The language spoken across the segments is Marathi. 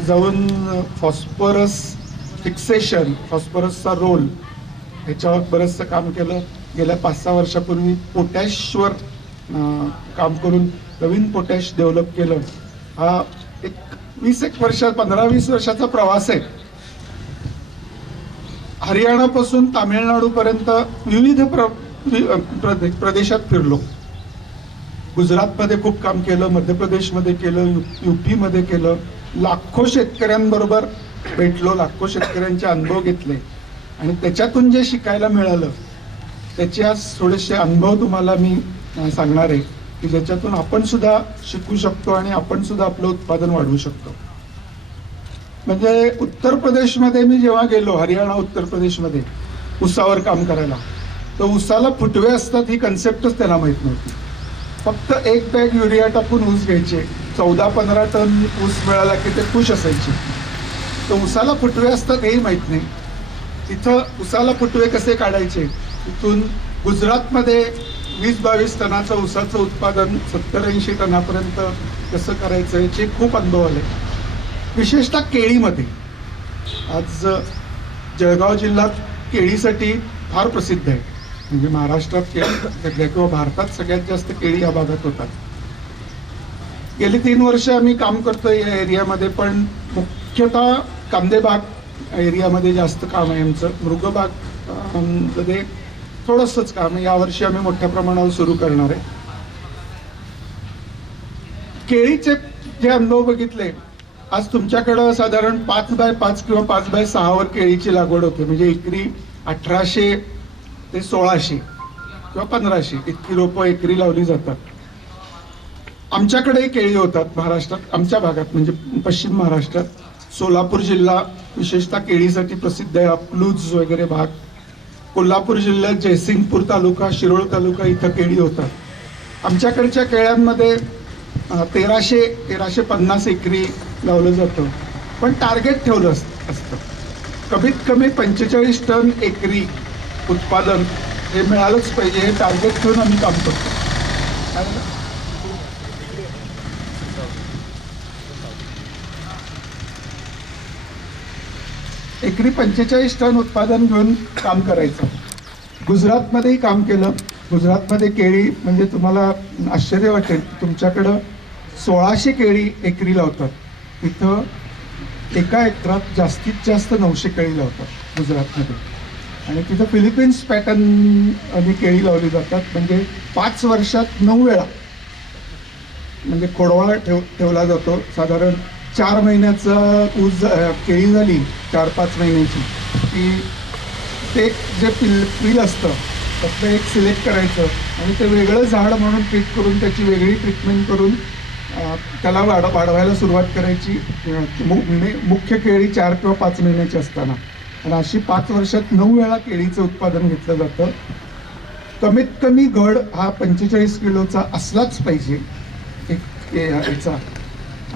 जाऊन फॉस्फरस फिक्सेशन फॉस्फरसचा रोल ह्याच्यावर बरंचसं काम केलं. गेल्या पाच सहा वर्षापूर्वी पोटॅशवर काम करून नवीन पोटॅश डेव्हलप केलं. हा एक वीस एक वर्ष पंधरा वीस वर्षाचा प्रवास आहे. हरियाणापासून तामिळनाडूपर्यंत विविध प्र प्रदे- प्रदेशात फिरलो. गुजरातमध्ये खूप काम केलं मध्य प्रदेशमध्ये केलं यू मध्ये केलं. लाखो शेतकऱ्यांबरोबर भेटलो लाखो शेतकऱ्यांचे अनुभव घेतले. आणि त्याच्यातून जे शिकायला मिळालं त्याचे आज थोडेसे अनुभव तुम्हाला मी सांगणार आहे की ज्याच्यातून आपण सुद्धा शिकू शकतो आणि आपण सुद्धा आपलं उत्पादन वाढवू शकतो. म्हणजे उत्तर प्रदेशमध्ये मी जेव्हा गेलो हरियाणा उत्तर प्रदेशमध्ये उसावर काम करायला तर उसाला फुटवे असतात ही कन्सेप्टच त्यांना माहीत नव्हती. फक्त एक बॅग युरिया टाकून ऊस घ्यायचे चौदा पंधरा टन ऊस मिळाला की ते खुश असायचे. तर उसाला फुटवे असतात हेही माहीत नाही. तिथं उसाला फुटवे कसे काढायचे? तिथून गुजरातमध्ये वीस बावीस टनाचं ऊसाचं उत्पादन सत्तर ऐंशी टनापर्यंत कसं करायचं याचे खूप अनुभव आले. विशेषतः केळीमध्ये. आज जळगाव जिल्हा केळीसाठी फार प्रसिद्ध आहे. म्हणजे महाराष्ट्रात केळी सगळ्या किंवा भारतात सगळ्यात जास्त केळी या भागात होतात. गेली तीन वर्ष आम्ही काम करतो या एरियामध्ये पण मुख्यतः कांदेबाग एरियामध्ये जास्त काम आहे आमचं. मृगबागमध्ये थोडंसंच काम यावर्षी आम्ही मोठ्या प्रमाणावर सुरू करणार आहे. केळीचे जे अनुभव बघितले आज तुमच्याकडं साधारण पाच बाय पाच किंवा पाच बाय सहावर केळीची लागवड होते. म्हणजे एकरी अठराशे ते सोळाशे किंवा पंधराशे इतकी रोपं एकरी लावली जातात. आमच्याकडे केळी होतात महाराष्ट्रात आमच्या भागात म्हणजे पश्चिम महाराष्ट्रात. सोलापूर जिल्हा विशेषतः केळीसाठी प्रसिद्ध आहे अकलूज वगैरे भाग. कोल्हापूर जिल्ह्यात जयसिंगपूर तालुका शिरोळ तालुका इथं केळी होतात. आमच्याकडच्या केळ्यांमध्ये तेराशे तेराशे पन्नास एकरी लावलं जातं. पण टार्गेट ठेवलं अस- असतं. कमीत कमी पंचेचाळीस टन एकरी उत्पादन हे मिळालंच पाहिजे हे टार्गेट ठेवून आम्ही काम करतो. एकरी पंचेचाळीस टन उत्पादन घेऊन काम करायचं. गुजरातमध्येही काम केलं. गुजरातमध्ये केळी म्हणजे तुम्हाला आश्चर्य वाटेल तुमच्याकडं सोळाशे केळी एकरी लावतात. तिथं एका एकरात जास्तीत जास्त नऊशे केळी लावतात गुजरातमध्ये. आणि तिथं फिलिपिन्स पॅटर्न आणि केळी लावली जातात. म्हणजे पाच वर्षात नऊ वेळा म्हणजे खोडवाळा ठेव ठेवला जातो. साधारण चार महिन्याचा ऊस केळी झाली चार पाच महिन्याची. की ते जे पिल पिल असतं त्यातलं एक सिलेक्ट करायचं आणि ते वेगळं झाड म्हणून ट्रीट करून त्याची वेगळी ट्रीटमेंट करून त्याला वाढ वाढवायला सुरुवात करायची. मु- मुख्य केळी चार किंवा पाच महिन्याची असताना. आणि अशी पाच वर्षात नऊ वेळा केळीचं उत्पादन घेतलं जातं. कमीत कमी घड हा पंचेचाळीस किलोचा असलाच पाहिजे एक याचा.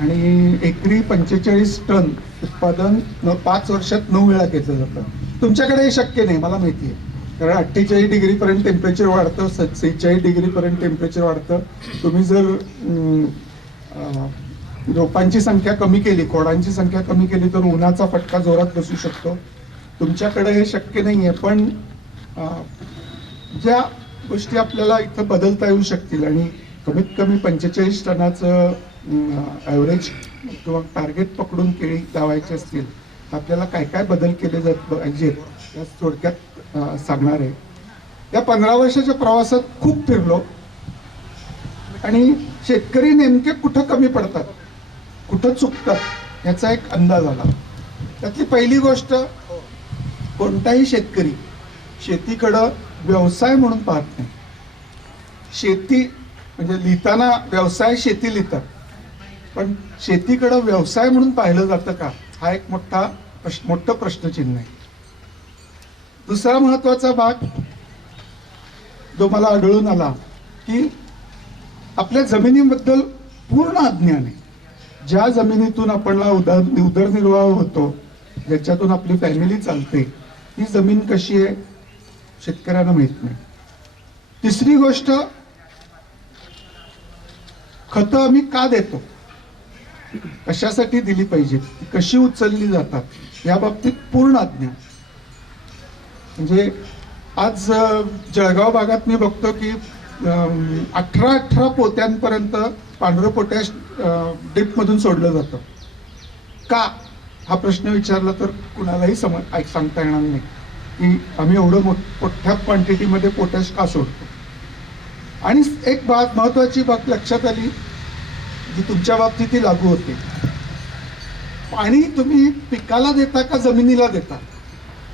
आणि एकरी पंचेचाळीस टन उत्पादन न- पाच वर्षात नऊ वेळा घेतलं जातं. तुमच्याकडे हे शक्य नाही मला माहिती आहे. कारण अठ्ठेचाळीस डिग्रीपर्यंत टेम्परेचर वाढतं स- सेहेचाळीस डिग्रीपर्यंत टेम्परेचर वाढतं. तुम्ही जर रोपांची संख्या कमी केली खोडांची संख्या कमी केली तर उन्हाचा फटका जोरात बसू शकतो. तुमच्याकडे हे शक्य नाही आहे पण ज्या गोष्टी आपल्याला इथं बदलता येऊ शकतील आणि कमीत कमी पंचेचाळीस टनाचं ॲव्हरेज किंवा टार्गेट पकडून केळी लावायची असतील आपल्याला काय काय बदल केले जात पाहिजेत या थोडक्यात सांगणार आहे. या पंधरा वर्षाच्या प्रवासात खूप फिरलो आणि शेतकरी नेमके कुठं कमी पडतात कुठं चुकतात याचा एक अंदाज आला. त्यातली पहिली गोष्ट कोणताही शेतकरी शेतीकडं व्यवसाय म्हणून पाहत नाही. शेती म्हणजे लिहिताना व्यवसाय शेती लिहितात. पण शेतीकडं व्यवसाय म्हणून पाहिलं जातं का? हा एक मोठा प्रश्न मोठं प्रश्नचिन्ह आहे. दुसरा महत्त्वाचा भाग जो मला आढळून आला की आपल्या जमिनीबद्दल पूर्ण अज्ञान आहे. ज्या जमिनीतून आपल्याला उदर उदरनिर्वाह होतो ज्याच्यातून आपली फॅमिली चालते ही जमीन कशी आहे? शेतकऱ्यांना माहीत नाही. तिसरी गोष्ट खतं आम्ही का देतो? कशासाठी दिली पाहिजे? कशी उचलली जातात? या बाबतीत पूर्ण अज्ञान म्हणजे आज जळगाव भागात मी बघतो की अठरा अठरा पोत्यांपर्यंत पांढरं पोटॅश डिपमधून सोडलं जातं. का? हा प्रश्न विचारला तर कुणालाही समज ऐक सांगता येणार नाही. की आम्ही एवढं मोठ मोठ्या क्वांटिटीमध्ये पोटॅश का सोडतो? आणि एक बाब महत्वाची बाब लक्षात आली जी तुमच्या बाबतीत ती लागू होते. पाणी तुम्ही पिकाला देता का जमिनीला देता?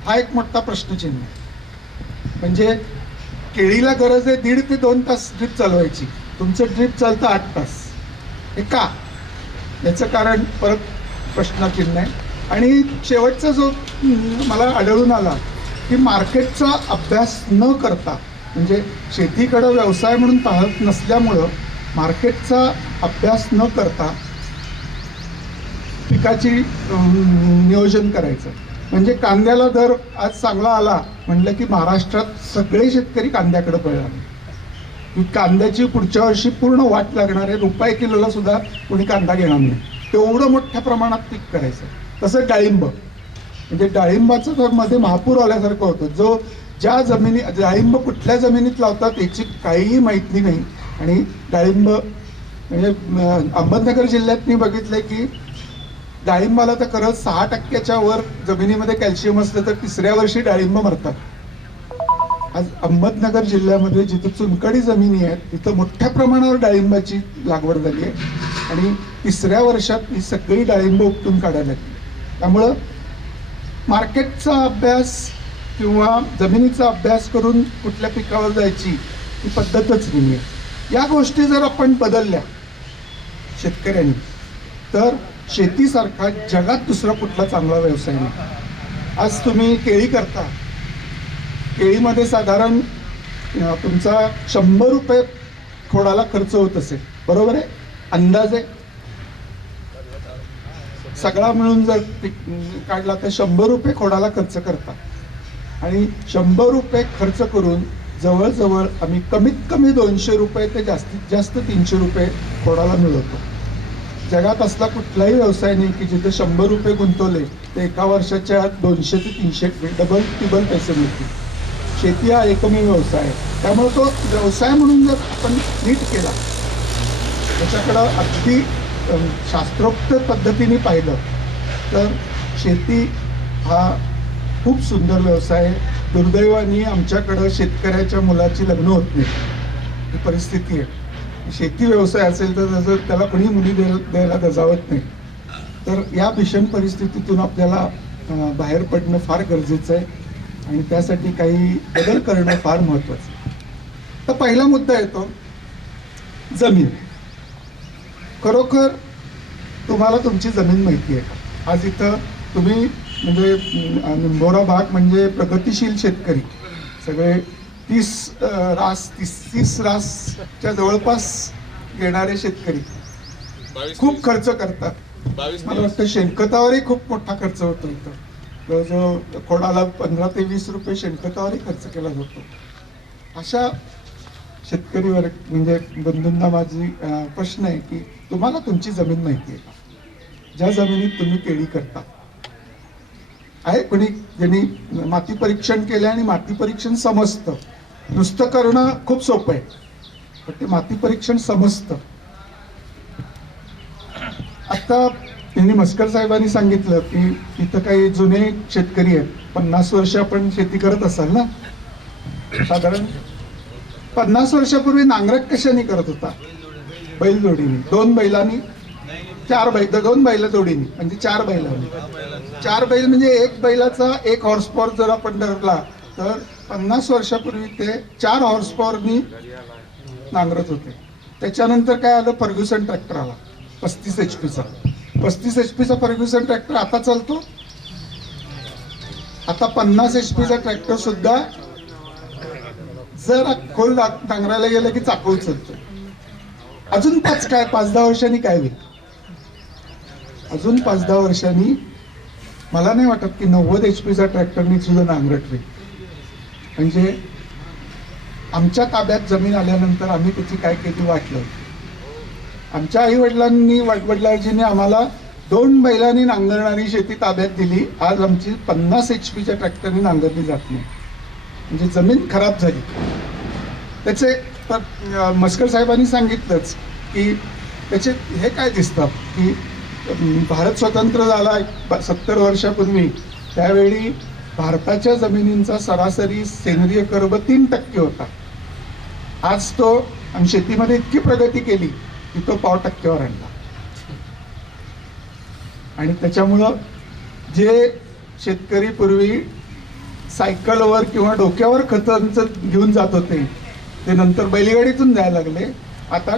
हा एक मोठा प्रश्नचिन्ह आहे. म्हणजे केळीला गरज आहे दीड ते दोन तास ड्रीप चालवायची. तुमचं ड्रीप चालतं आठ तास. हे का? याचं कारण परत प्रश्नचिन्ह आहे. आणि शेवटचा जो मला आढळून आला की मार्केटचा अभ्यास न करता म्हणजे शेतीकडं व्यवसाय म्हणून पाहत नसल्यामुळं मार्केटचा अभ्यास न करता पिकाची नियोजन करायचं. म्हणजे कांद्याला दर आज चांगला आला म्हटलं की महाराष्ट्रात सगळे शेतकरी कांद्याकडे पळणार की कांद्याची पुढच्या वर्षी पूर्ण वाट लागणार आहे रुपये किलोला सुद्धा कोणी कांदा घेणार नाही. तेवढं मोठ्या प्रमाणात पीक करायचं. तसं डाळिंब. म्हणजे डाळिंबाचं तर मध्ये महापूर आल्यासारखं होतं जो ज्या जमिनी डाळिंब कुठल्या जमिनीत लावतात याची काहीही माहिती नाही. आणि डाळिंब म्हणजे अहमदनगर जिल्ह्यात मी बघितलंय की डाळिंबाला तर खरंच सहा टक्क्याच्या वर जमिनीमध्ये कॅल्शियम असलं तर तिसऱ्या वर्षी डाळिंब मरतात. आज अहमदनगर जिल्ह्यामध्ये जिथं चुनकडी जमिनी आहेत तिथं मोठ्या प्रमाणावर डाळिंबाची लागवड झाली आहे. आणि तिसऱ्या वर्षात ही सगळी डाळिंब उपटून काढायला लागली त्यामुळं मार्केटचा अभ्यास किंवा जमिनीचा अभ्यास करून कुठल्या पिकावर जायची ही पद्धतच नाही आहे या गोष्टी जर आपण बदलल्या शेतकऱ्यांनी तर शेतीसारखा जगात दुसरा कुठला चांगला व्यवसाय नाही. आज तुम्ही केळी करता. केळीमध्ये साधारण तुमचा शंभर रुपये खोडाला खर्च होत असेल. बरोबर आहे? अंदाजे सगळा मिळून जर काढला तर शंभर रुपये खोडाला खर्च करता. आणि शंभर रुपये खर्च करून जवळजवळ आम्ही कमीत कमी दोनशे रुपये ते जास्तीत जास्त तीनशे रुपये कोणाला मिळवतो. जगात असला कुठलाही व्यवसाय नाही की जिथे शंभर रुपये गुंतवले तर एका वर्षाच्या आत दोनशे ते तीनशे डबल टिबल पैसे मिळतील. शेती हा एकमेव व्यवसाय आहे. त्यामुळे तो व्यवसाय म्हणून जर आपण नीट केला त्याच्याकडं अगदी शास्त्रोक्त पद्धतीने पाहिलं तर शेती हा खूप सुंदर व्यवसाय आहे. दुर्दैवाने आमच्याकडं शेतकऱ्याच्या मुलाची लग्न होत नाही. ही परिस्थिती आहे. शेती व्यवसाय असेल तर त्याचं त्याला कोणी मुली द्यायला द्यायला गजावत नाही. तर या भीषण परिस्थितीतून आपल्याला बाहेर पडणं फार गरजेचं आहे. आणि त्यासाठी काही बदल करणं फार महत्त्वाचं आहे. तर पहिला मुद्दा येतो जमीन. खरोखर तुम्हाला तुमची जमीन माहिती आहे का? आज इथं तुम्ही म्हणजे निंबोरा भाग म्हणजे प्रगतिशील शेतकरी. सगळे तीस रास तीस तीस रासच्या जवळपास येणारे शेतकरी. खूप खर्च करतात. मला वाटतं शेणखतावरही खूप मोठा खर्च होतो इथं. जवळजवळ खोडाला पंधरा ते वीस रुपये शेणखतावरही खर्च केला जातो. अशा शेतकरी वर्ग म्हणजे बंधूंना माझी प्रश्न आहे की तुम्हाला तुमची जमीन माहिती आहे का? ज्या जमिनीत तुम्ही केळी करता आहे. कोणी ज्यांनी माती परीक्षण केलं आणि माती परीक्षण समजतं नुसतं करणं खूप सोपं आहे. पण ते माती परीक्षण समजतं आता यांनी मस्कर साहेबांनी सांगितलं की इथं काही जुने शेतकरी आहेत. पन्नास वर्ष आपण शेती करत असाल ना? साधारण पन्नास वर्षापूर्वी नांगरट कशाने करत होता? बैलजोडीने. दोन बैलांनी चार बैल दोन बैल जोडीने म्हणजे चार बैल चार बैल म्हणजे एक बैलाचा एक हॉर्स पॉवर जर आपण धरला तर पन्नास वर्षापूर्वी ते चार हॉर्स पॉवरनी नांगरत होते. त्याच्यानंतर काय आलं? फर्ग्युसन ट्रॅक्टर आला. पस्तीस एच पीचा पस्तीस एच पीचा फर्ग्युसन ट्रॅक्टर आता चालतो? आता पन्नास एच पीचा ट्रॅक्टर सुद्धा जर खोल नांगरायला गेलं की चाकू चालतो. अजून पाच काय? पाच दहा वर्षांनी काय होईल? अजून पाच दहा वर्षांनी मला नाही वाटत की नव्वद एच पीचा ट्रॅक्टरनी सुद्धा नांगरट म्हणजे आमच्या ताब्यात जमीन आल्यानंतर आम्ही त्याची काय केली वाटलं. आमच्या आई वडिलांनी आम्हाला दोन बैलांनी नांगरणारी शेती ताब्यात दिली. आज आमची पन्नास एच पीच्या ट्रॅक्टरने नांगरली जात नाही. म्हणजे जमीन खराब झाली. त्याचे तर मस्कर साहेबांनी सांगितलंच की त्याचे हे काय दिसतं की भारत स्वतंत्र झाला सत्तर वर्षापूर्वी. त्यावेळी भारताच्या जमिनींचा सरासरी सेंद्रिय कर्ब तीन टक्के होता. आज तो आणि शेतीमध्ये इतकी प्रगती केली की तो पाव टक्क्यावर आणला. आणि त्याच्यामुळं जे शेतकरी पूर्वी सायकलवर किंवा डोक्यावर खतांचं घेऊन जात होते ते नंतर बैलगाडीतून जायला लागले. आता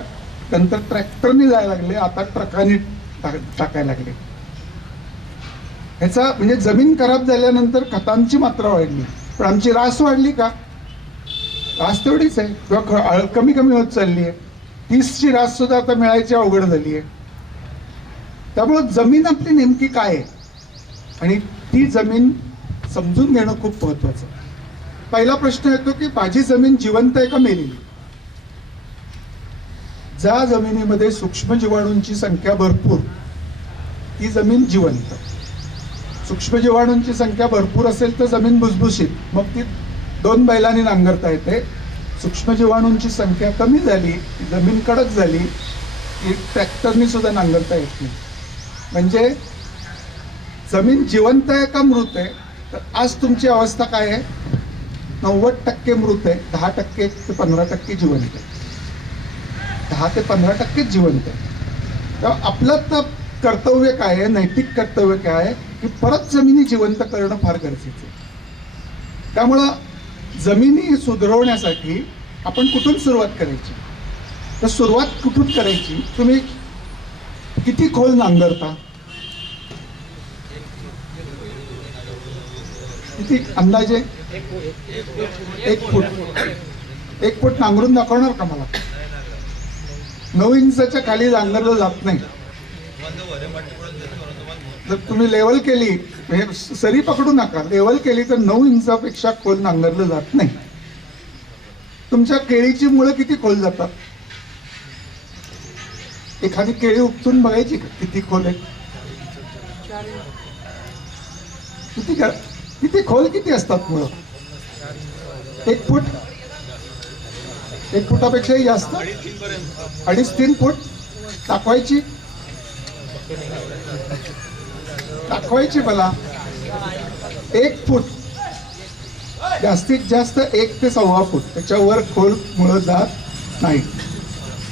नंतर ट्रॅक्टरने जायला लागले आता ट्रकाने टाकायला लागले. ह्याचा म्हणजे जमीन खराब झाल्यानंतर खतांची मात्रा वाढली. पण आमची रास वाढली का? रास तेवढीच आहे. किंवा कमी कमी होत चालली आहे. तीसची रास सुद्धा आता मिळायची अवघड झाली आहे. त्यामुळं जमीन आपली नेमकी काय आहे? आणि ती जमीन समजून घेणं खूप महत्वाचं आहे. पहिला प्रश्न येतो की माझी जमीन जिवंत आहे का मेलेली? ज्या जमिनीमध्ये सूक्ष्म जीवाणूंची संख्या भरपूर ती जमीन जिवंत. सूक्ष्म जीवाणूंची संख्या भरपूर असेल तर जमीन भुसभुशीत. मग ती दोन बैलांनी नांगरता येते. सूक्ष्म जीवाणूंची संख्या कमी झाली जमीन कडक झाली की ट्रॅक्टरनी सुद्धा नांगरता येत नाही. म्हणजे जमीन जिवंत आहे का मृत आहे? तर आज तुमची अवस्था काय आहे? नव्वद टक्के मृत आहे दहा टक्के ते पंधरा टक्के जिवंत आहे. दहा ते पंधरा टक्केच जिवंत आहे. तेव्हा आपलं तर कर्तव्य काय आहे? नैतिक कर्तव्य काय आहे? की परत जमिनी जिवंत करणं फार गरजेचं आहे. त्यामुळं जमिनी सुधारवण्यासाठी आपण कुठून सुरुवात करायची? तर सुरुवात कुठून करायची? तुम्ही किती खोल नांगरता? किती अंदाजे? एक फूट. एक फूट नांगरून दाखवणार का मला? नऊ इंचाच्या खाली नांगरलं जात नाही. जर तुम्ही लेवल केली हे सरी पकडू नका. लेवल केली तर नऊ इंचापेक्षा खोल नांगरलं जात नाही. तुमच्या केळीची मुळं किती खोल जातात? एखादी केळी उपटून बघायची का? किती खोल आहे किती किती खोल किती असतात मुळं? एक फूट एक फुटापेक्षाही जास्त अडीच तीन फूट दाखवायची. दाखवायची मला. एक फूट. जास्तीत जास्त एक ते सव्वा फूट. त्याच्यावर खोल मुळं जात नाही.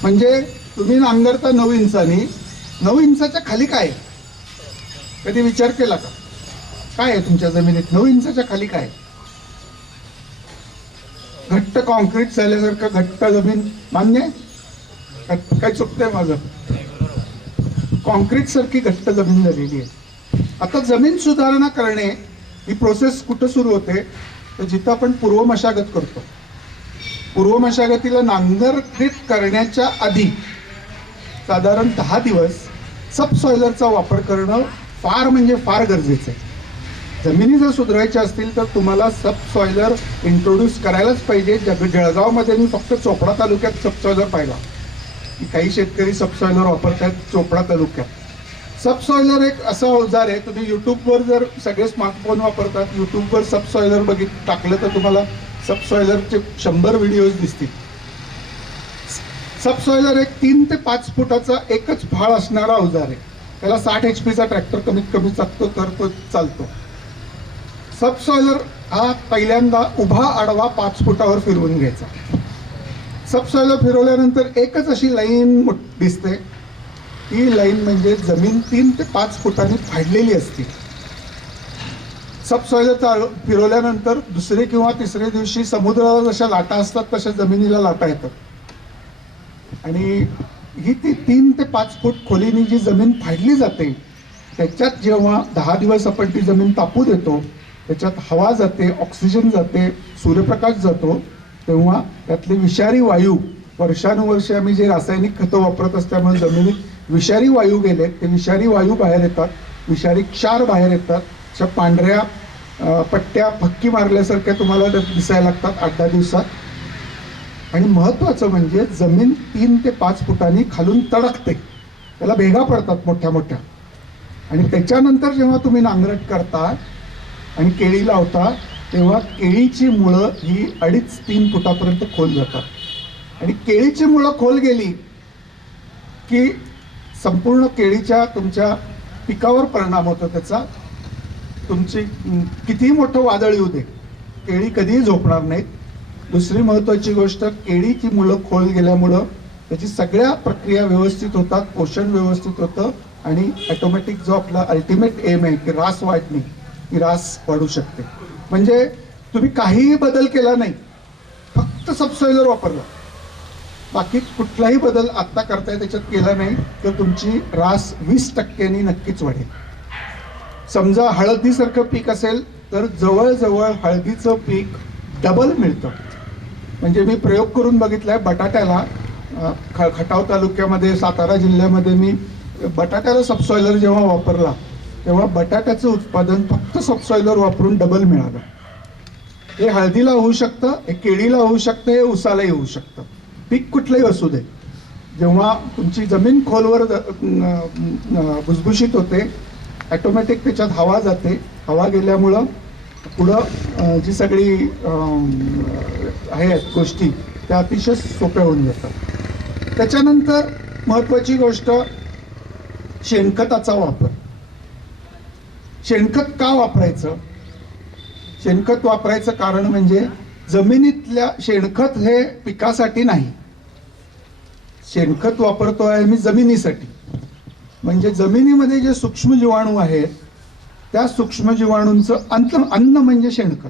म्हणजे तुम्ही नांगरता नऊ इंचानी. नऊ इंचाच्या खाली काय? कधी विचार केला का? काय आहे तुमच्या जमिनीत? नऊ इंचाच्या खाली काय? आहे? घट्ट कॉन्क्रीट झाल्यासारखं घट्ट जमीन मान्य आहे? काय चुकतंय माझं? कॉन्क्रीट सारखी घट्ट जमीन झालेली आहे. आता जमीन सुधारणा करणे ही प्रोसेस कुठं सुरू होते? तर जिथं आपण पूर्व मशागत करतो. पूर्व मशागतीला नांगरकृत करण्याच्या आधी साधारण दहा दिवस सबसॉयलरचा वापर करणं फार म्हणजे फार गरजेचं आहे. जमिनी जर सुधारायच्या असतील तर तुम्हाला सबसॉयलर इंट्रोड्यूस करायलाच पाहिजे. जग जळगावमध्ये मी फक्त चोपडा तालुक्यात सबसॉयलर पाहिला. की काही शेतकरी सबसॉयलर वापरतात चोपडा तालुक्यात. सबसॉयलर एक असं अवजार आहे. तुम्ही यूट्यूबवर जर सगळे स्मार्टफोन वापरतात यूट्यूबवर सबसॉयलर बघित टाकलं तर तुम्हाला सबसॉयलरचे शंभर व्हिडिओज दिसतील. सबसॉयलर एक तीन ते पाच फुटाचा एकच भाळ असणारा अवजार आहे. त्याला साठ एच पीचा ट्रॅक्टर कमीत कमी चालतो तर तो चालतो. सबसॉयलर हा पहिल्यांदा उभा आडवा पाच फुटावर फिरवून घ्यायचा. सबसॉयलर फिरवल्यानंतर एकच अशी लाईन दिसते. ही लाईन म्हणजे जमीन तीन ते पाच फुटांनी फाडलेली असते. सबसॉयलर फिरवल्यानंतर दुसरे किंवा तिसऱ्या दिवशी समुद्राला जशा लाटा असतात तशा जमिनीला लाटा येतात. आणि ही ती तीन ते पाच फूट खोलीने जी जमीन फाडली जाते त्याच्यात जेव्हा दहा दिवस आपण ती जमीन तापू देतो त्याच्यात हवा जाते ऑक्सिजन जाते सूर्यप्रकाश जातो तेव्हा त्यातले विषारी वायू वर्षानुवर्षे आम्ही जे रासायनिक खतं वापरत असल्यामुळे जमिनीत विषारी वायू गेले ते विषारी वायू बाहेर येतात विषारी क्षार बाहेर येतात. अशा पांढऱ्या पट्ट्या फक्की मारल्यासारख्या तुम्हाला दिसायला लागतात आठ दहा दिवसात. आणि महत्त्वाचं म्हणजे जमीन तीन ते पाच फुटांनी खालून तडकते. त्याला भेगा पडतात मोठ्या मोठ्या. आणि त्याच्यानंतर जेव्हा तुम्ही नांगरट करता आणि केळी लावता तेव्हा केळीची मुळं ही अडीच तीन फुटापर्यंत खोल जातात. आणि केळीची मुळं खोल गेली की संपूर्ण केळीच्या तुमच्या पिकावर परिणाम होतो त्याचा. तुमची कितीही मोठं वादळ येऊ दे केळी कधीही झोपणार नाहीत. दुसरी महत्त्वाची गोष्ट केळीची मुलं खोल गेल्यामुळं त्याची सगळ्या प्रक्रिया व्यवस्थित होतात पोषण व्यवस्थित होतं आणि ॲटोमॅटिक जो आपला अल्टिमेट एम आहे की रास वाटणे ही रास वाढू शकते. म्हणजे तुम्ही काहीही बदल केला नाही. फक्त सबसॉयलर वापरला. बाकी कुठलाही बदल आत्ता करताय त्याच्यात केला नाही तर तुमची रास वीस टक्क्यांनी नक्कीच वाढेल. समजा हळदीसारखं पीक असेल तर जवळजवळ हळदीचं पीक डबल मिळतं. म्हणजे मी प्रयोग करून बघितलाय बटाट्याला ख खटाव तालुक्यामध्ये सातारा जिल्ह्यामध्ये मी बटाट्याला सबसॉयलर जेव्हा वापरला तेव्हा बटाट्याचं उत्पादन फक्त सबसॉयलर वापरून डबल मिळालं. हे हळदीला होऊ शकतं हे केळीला होऊ शकतं हे उसालाही होऊ शकतं. पीक कुठलंही असू दे. जेव्हा तुमची जमीन खोलवर भुसभुशीत होते ॲटोमॅटिक त्याच्यात हवा जाते. हवा गेल्यामुळं पुढं जी सगळी आहेत गोष्टी त्या अतिशय सोप्या होऊन जातात. त्याच्यानंतर महत्त्वाची गोष्ट शेणखताचा वापर. शेणखत का वापरायचं? शेणखत वापरायचं कारण म्हणजे जमिनीतल्या शेणखत हे पिकासाठी नाही. शेणखत वापरतो आहे मी जमिनीसाठी. म्हणजे जमिनीमध्ये जे सूक्ष्म जीवाणू आहेत त्या सूक्ष्म जीवाणूंचं अन्न अन्न म्हणजे शेणखत.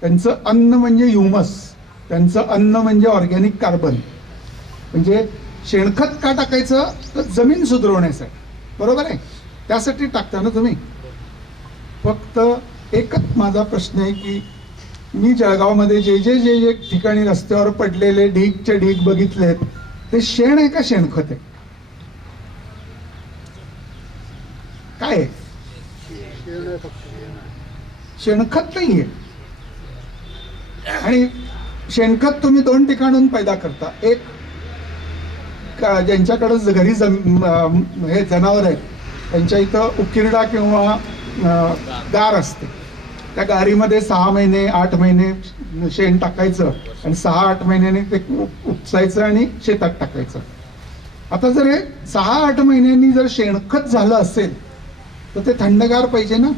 त्यांचं अन्न म्हणजे ह्युमस. त्यांचं अन्न म्हणजे ऑर्गॅनिक कार्बन. म्हणजे शेणखत का टाकायचं? तर जमीन सुधारवण्यासाठी. बरोबर आहे? त्यासाठी टाकता ना तुम्ही? फक्त एकच माझा प्रश्न आहे की मी जळगावमध्ये जे जे जे जे ठिकाणी रस्त्यावर पडलेले ढीगचे ढीग बघितलेत ते शेण आहे का शेणखत आहे? काय शेणखत नाहीये. आणि शेणखत तुम्ही दोन ठिकाणून पैदा करता. एक ज्यांच्याकडं घरी जम हे जनावर आहेत त्यांच्या इथं उकिरडा किंवा गार असते. त्या गारीमध्ये सहा महिने आठ महिने शेण टाकायचं आणि सहा आठ महिन्याने ते उपसायचं आणि शेतात टाकायचं. आता जर हे सहा आठ महिन्यांनी जर शेणखत झालं असेल तर ते थंडगार पाहिजे ना?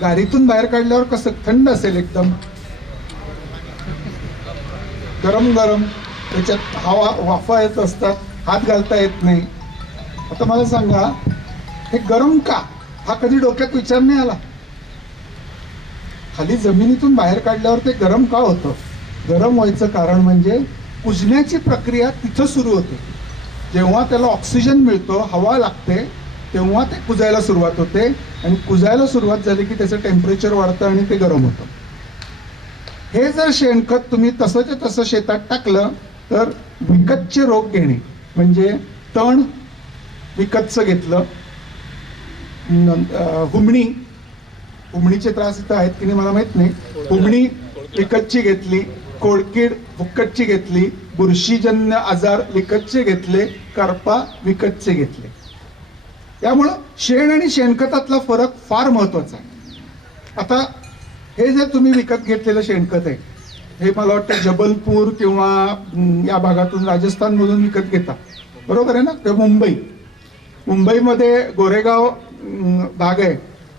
गारीतून बाहेर काढल्यावर कसं थंड असेल एकदम? गरम गरम त्याच्यात हवा वाफा येत असतात हात घालता येत नाही. आता मला सांगा हे गरम का? हा कधी डोक्यात विचार नाही आला. खाली जमिनीतून बाहेर काढल्यावर ते गरम का होतं? गरम व्हायचं कारण म्हणजे कुजण्याची प्रक्रिया तिथं सुरू होते. जेव्हा त्याला ऑक्सिजन मिळतो हवा लागते तेव्हा ते कुजायला सुरुवात होते. आणि कुजायला सुरुवात झाली की त्याचं टेम्परेचर वाढतं आणि ते गरम होतं. हे जर शेणखत तुम्ही तसंच्या तसं शेतात टाकलं तर विकतचे रोग घेणे म्हणजे तण विकतचं घेतलं हुमणी. हुमणीचे त्रास इथं आहेत की नाही मला माहीत नाही. हुमणी विकतची घेतली कोळकीड फुक्कटची घेतली बुरशीजन्य आजार विकतचे घेतले करपा विकतचे घेतले. त्यामुळं शेण आणि शेणखतातला फरक फार महत्त्वाचा आहे. आता हे जे तुम्ही विकत घेतलेलं शेणखत आहे हे मला वाटतं जबलपूर किंवा या भागातून राजस्थानमधून विकत घेता बरोबर आहे ना? किंवा मुंबई. मुंबईमध्ये गोरेगाव भाग आहे.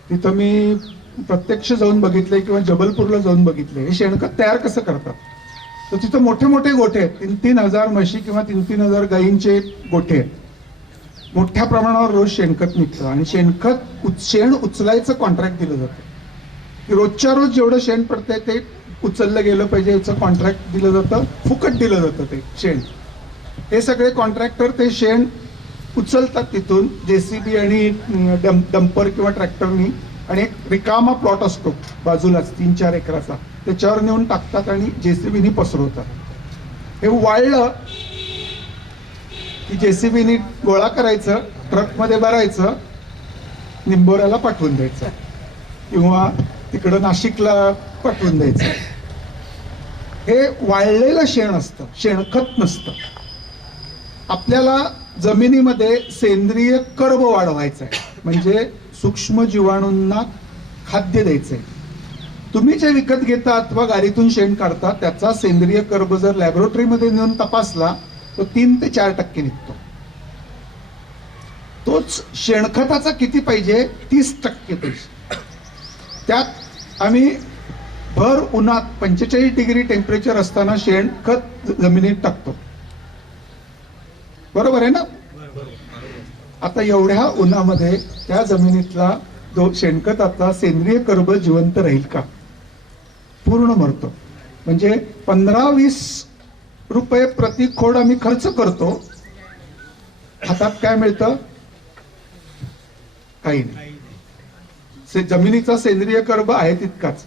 तिथं मी प्रत्यक्ष जाऊन बघितले किंवा जबलपूरला जाऊन बघितले हे शेणखत तयार कसं करतात? तर तिथं मोठे मोठे गोठे आहेत. तीन तीन हजार म्हशी किंवा तीन तीन हजार गायींचे गोठे आहेत. मोठ्या प्रमाणावर रोज शेणखत निघतं. आणि शेणखत उच- शेण उचलायचं कॉन्ट्रॅक्ट दिलं जातं. की रोजच्या रोज जेवढं शेण पडतंय ते उचललं गेलं पाहिजे याचं कॉन्ट्रॅक्ट दिलं जातं. फुकट दिलं जातं ते शेण. हे सगळे कॉन्ट्रॅक्टर ते शेण उचलतात तिथून जेसीबी आणि अं, डंपर किंवा ट्रॅक्टरनी आणि एक रिकामा प्लॉट असतो बाजूलाच तीन चार एकराचा त्याच्यावर नेऊन टाकतात आणि जेसीबीनी पसरवतात. हे वाळलं की जेसीबीनी गोळा करायचं ट्रकमध्ये भरायचं निंबोऱ्याला पाठवून द्यायचं. किंवा तिकडं नाशिकला पाठवून द्यायचं. हे वाळलेलं शेण असतं शेणखत नसतं. आपल्याला जमिनीमध्ये सेंद्रिय कर्ब वाढवायचा आहे म्हणजे सूक्ष्म जीवाणूंना खाद्य द्यायचंय. तुम्ही जे विकत घेता अथवा गाडीतून शेण काढता त्याचा सेंद्रिय कर्ब जर लॅबोरेटरीमध्ये नेऊन तपासला तो तीन ते चार टक्के निघतो. तोच शेणखताचा किती पाहिजे? तीस टक्के पाहिजे त्यात आम्ही भर उन्हात पंचेचाळीस डिग्री टेम्परेचर असताना शेणखत जमिनीत टाकतो. बरोबर आहे ना? आता एवढ्या उन्हामध्ये त्या जमिनीतला जो शेणखताचा सेंद्रिय कर्ब जिवंत राहील का? पूर्ण मरतो. म्हणजे पंधरा वीस रुपये प्रति खोड आम्ही खर्च करतो. हातात काय मिळतं? काही नाही. से- जमिनीचा सेंद्रिय कर्ब आहे तितकाच.